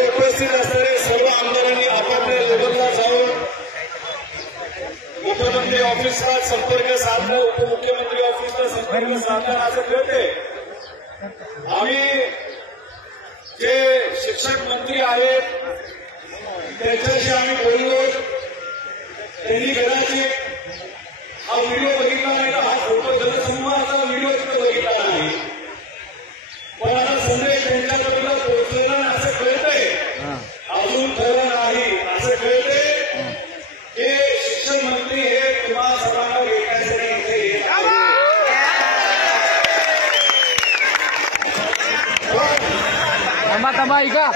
इथे उपस्थित असणारे सर्व आमदारांनी आपापल्या लेवलला जाऊन मुख्यमंत्री ऑफिसला संपर्क साधणं, उपमुख्यमंत्री ऑफिसला संपर्क साधणं असं कळते। आम्ही जे शिक्षक मंत्री आहेत त्यांच्याशी आम्ही बोललो। त्यांनी कदाचित हा व्हिडिओ बघितला नाही, हा फोटो जनसमूहाचा व्हिडिओ तिथे बघितला नाही, पण आता संदेश त्यांच्यापर्यंत पोहोचलेला नाही असं कळतंय। अजून खरं नाही असं कळतंय की शिक्षण मंत्री हे तुम्हा सर्वांना भेटण्यासाठी इथे येत आहेत। का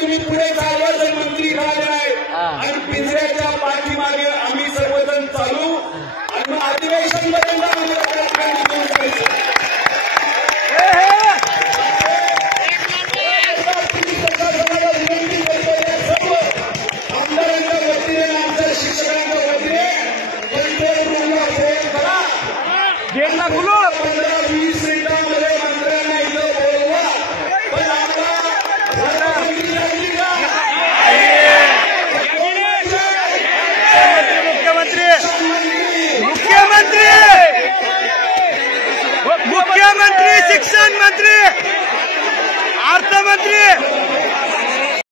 तुम्ही पुढे चालवा जर मंत्री झाले नाही आणि पिंजऱ्याच्या पाठीमागे आम्ही सर्वजण चालू आणि मग अधिवेशन पर्यंत सर्व आमदारांच्या वतीने आमच्या शिक्षकांच्या वतीने फोन करा, गेटला बोलू 15-20 मिनिटांमध्ये मंत्र्यांना इथं बोलवा। पण मुख्यमंत्री, शिक्षण मंत्री, अर्थमंत्री